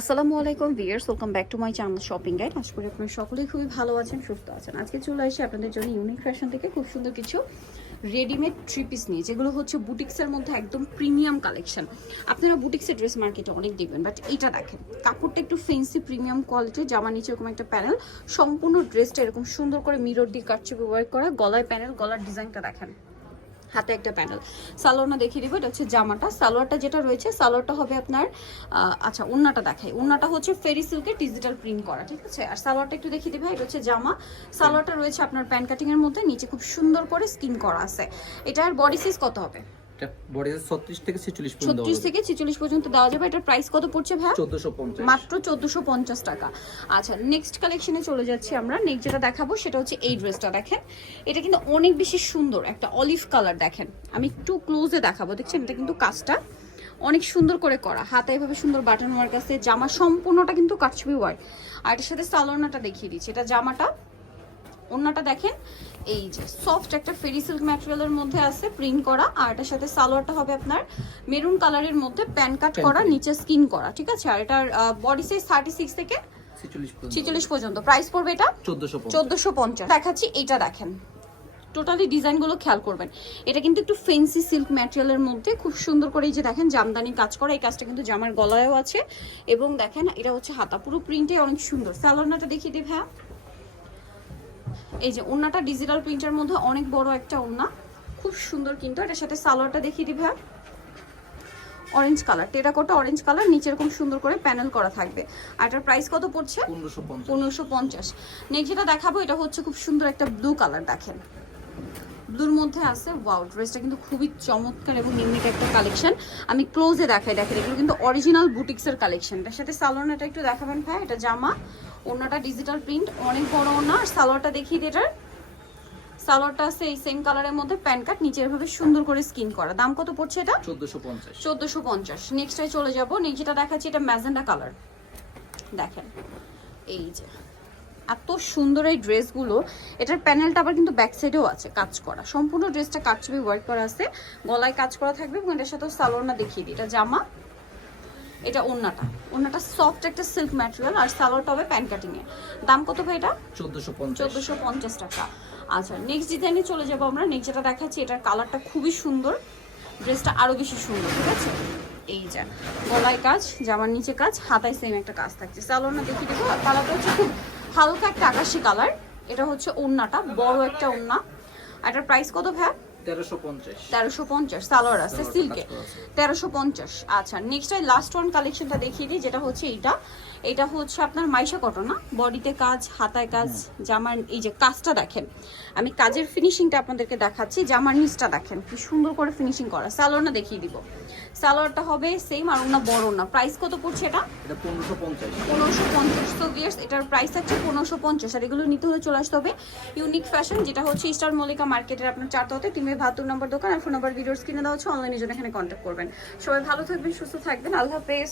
আসসালামু আলাইকুম viewers welcome back to my channel shopping guide আশা করি আপনারা সকলেই খুবই ভালো আছেন, সুস্থ আছেন। আজকে চলে এসে আপনাদের জন্য ইউনিক ফ্যাশন থেকে খুব সুন্দর কিছু রেডিমেড থ্রি পিস নিয়ে, যেগুলো হচ্ছে বুটিক্সের মধ্যে একদম প্রিমিয়াম কালেকশন আপনারা বুটিক্সের ড্রেস মার্কেটে অনেক দেখবেন বাট এটা দেখেন, কাপড়টা একটু ফেন্সি প্রিমিয়াম কোয়ালিটির জামা নিচে এরকম একটা প্যানেল সম্পূর্ণ ড্রেসটা এরকম সুন্দর করে মিরর দিয়ে কাটচুপি ওয়ার্ক করা, গলায় প্যানেল গলার ডিজাইনটা দেখেন। হাতে একটা প্যানেল সালোয়ারটা দেখিয়ে দিব, এটা হচ্ছে জামাটা। সালোয়ারটা যেটা রয়েছে, সালোয়ারটা হবে আপনার আচ্ছা উন্নাটা দেখাই। উন্নাটা হচ্ছে ফেরি সিল্কের ডিজিটাল প্রিন্ট করা, ঠিক আছে? আর সালোয়ারটা একটু দেখিয়ে দিবে এটা হচ্ছে জামা। সালোয়ারটা রয়েছে আপনার প্যান্ট কাটিংয়ের মধ্যে, নিচে খুব সুন্দর করে স্কিন করা আছে। এটার বডি সাইজ কত হবে? এটা বডি থেকে ছেচল্লিশ পর্যন্ত থেকে দেওয়া যাবে। এটার প্রাইস কত পড়ছে ভাই মাত্র চোদ্দশো পঞ্চাশ টাকা। আচ্ছা নেক্সট কালেকশনে চলে যাচ্ছি আমরা। নেক্সট যেটা দেখাবো সেটা হচ্ছে এই ড্রেসটা দেখেন। এটা কিন্তু অনেক বেশি সুন্দর। একটা অলিভ কালার দেখেন। আমি একটু ক্লোজে দেখাবো দেখছেন? এটা কিন্তু কাজটা অনেক সুন্দর করে করা। হাতে এভাবে সুন্দর বাটন ওয়ার্ক আছে। জামা সম্পূর্ণটা কিন্তু কাটছবি ওয়ার্ক আর এটার সাথে সালোনাটা দেখিয়ে দিচ্ছি। এটা জামাটা ওন্নাটা দেখেন। এই যে সফট একটা ফেরি সিল্ক ম্যাটেরিয়ালের মধ্যে আছে প্রিন্ট করা আর এটার সাথে সালোয়ারটা হবে আপনার মেরুন কালারের মধ্যে প্যান কাট করা নিচে স্কিন করা ঠিক আছে? আর এটার বডি সাইজ থার্টি সিক্স থেকে ছেচল্লিশ পর্যন্ত। প্রাইস পড়বে এটা? চোদ্দশো পঞ্চাশ। চোদ্দোশো পঞ্চাশ। দেখাচ্ছি এটা দেখেন। টোটালি ডিজাইনগুলো খেয়াল করবেন। এটা কিন্তু একটু ফেন্সি সিল্ক ম্যাটেরিয়ালের মধ্যে খুব সুন্দর করে এই যে দেখেন জামদানি কাজ করা এই কাজটা কিন্তু জামার গলায়ও আছে। এবং দেখেন এটা হচ্ছে হাতা পুরো প্রিন্টে অনেক সুন্দর। স্যালোনাটা দেখিয়ে দিই ভাইয়া। এই যে ওন্নাটা ডিজিটাল প্রিন্টের মধ্যে অনেক বড় একটা ওন্না খুব সুন্দর কিন্তু এটার সাথে সালোয়ারটা দেখিয়ে ভাইয়া orange colour terracotta orange colour নিচে এরকম সুন্দর করে প্যানেল করা থাকবে। আর এটার প্রাইস কত পড়ছে? পনেরোশো পঞ্চাশ। নেক্সট যেটা দেখাবো এটা হচ্ছে খুব সুন্দর একটা ব্লু কালার দেখেন। ব্লুর মধ্যে আছে ওয়াও ড্রেসটা কিন্তু খুবই চমৎকার এবং ইউনিক একটা কালেকশন আমি ক্লোজে দেখাই দেখেন এগুলো কিন্তু অরিজিনাল বুটিক্সের কালেকশন এটার সাথে সালোয়ারটা একটু দেখাবেন ভাই এটা জামা। ওনাটা ডিজিটাল প্রিন্ট অনেক বড় ওনা আর সালোয়ারটা দেখিয়ে দিই এটার। সালোয়ারটা আছে এই সেম কালারের মধ্যে প্যান কাট নিচের ভাবে সুন্দর করে স্কিন করা। দাম কত পড়ছে এটা? চোদ্দশো পঞ্চাশ। চোদ্দোশো পঞ্চাশ। নেক্সটে চলে যাব। যেটা দেখাচ্ছি এটা ম্যাজেন্ডা কালার দেখেন এই যে। এত সুন্দর এই ড্রেসগুলো। এটার প্যানেলটা আবার কিন্তু ব্যাক সাইডেও আছে কাজ করা। সম্পূর্ণ ড্রেসটা কাটছবি ওয়ার্ক করা আছে। গলায় কাজ করা থাকবে এবং এটার সাথেও সালোয়ারটা দেখিয়ে দিই। এটা জামা। এটা ওন্নাটা। ওন্নাটা সফট একটা সিল্ক ম্যাটেরিয়াল আর সালোয়ার টপে প্যান্ট প্যান কাটিংয়ে দাম কত ভাই এটা? চোদ্দোশো চোদ্দোশো পঞ্চাশ টাকা। আচ্ছা নেক্সট ডিজাইনে চলে যাব আমরা। নেক্সট যেটা দেখাচ্ছি এটার কালারটা খুবই সুন্দর। ড্রেসটা আরও বেশি সুন্দর ঠিক আছে? এই যা গলায় কাজ জামার নিচে কাজ হাতায় সেম একটা কাজ থাকছে। সালোয়ারটা দেখিয়ে দেবো কালারটা হচ্ছে খুব হালকা একটা আকাশি কালার এটা হচ্ছে ওন্নাটা বড় একটা ওন্না। এটার প্রাইস কত ভাই 1350 সালোয়ার আছে সিল্কে 1350 আচ্ছা নেক্সট আই লাস্ট ওয়ান কালেকশনটা দেখিয়ে দিই যেটা হচ্ছে এটা হচ্ছে আপনার বডিতে কাজ হাতায় কাজ জামার এই যে কাজটা দেখেন। আমি কাজের ফিনিশিংটা আপনাদেরকে দেখাচ্ছি জামার নিচটা দেখেন কি সুন্দর করে ফিনিশিং করা। সালোয়ারটা দেখিয়ে দিব। সালোয়ারটা হবে সেম আর ওনা বড় না। প্রাইস কত পড়ছে এটা? পনেরোশো পঞ্চাশ। তো গিয়ার্স এটার প্রাইস হচ্ছে পনেরোশো পঞ্চাশ আর এগুলো নিতে হলে চলে আসতে হবে। ইউনিক ফ্যাশন যেটা হচ্ছে স্টার মলিকা মার্কেটের আপনার চারতলাতে তিন বাহাত্তর নম্বর দোকান আর ফোন নাম্বার ভিডিওর স্ক্রিনে দেওয়া হচ্ছে অনলাইনের জন্য এখানে কন্ট্যাক্ট করবেন। সবাই ভালো থাকবেন, সুস্থ থাকবেন। আল্লাহ হাফেজ।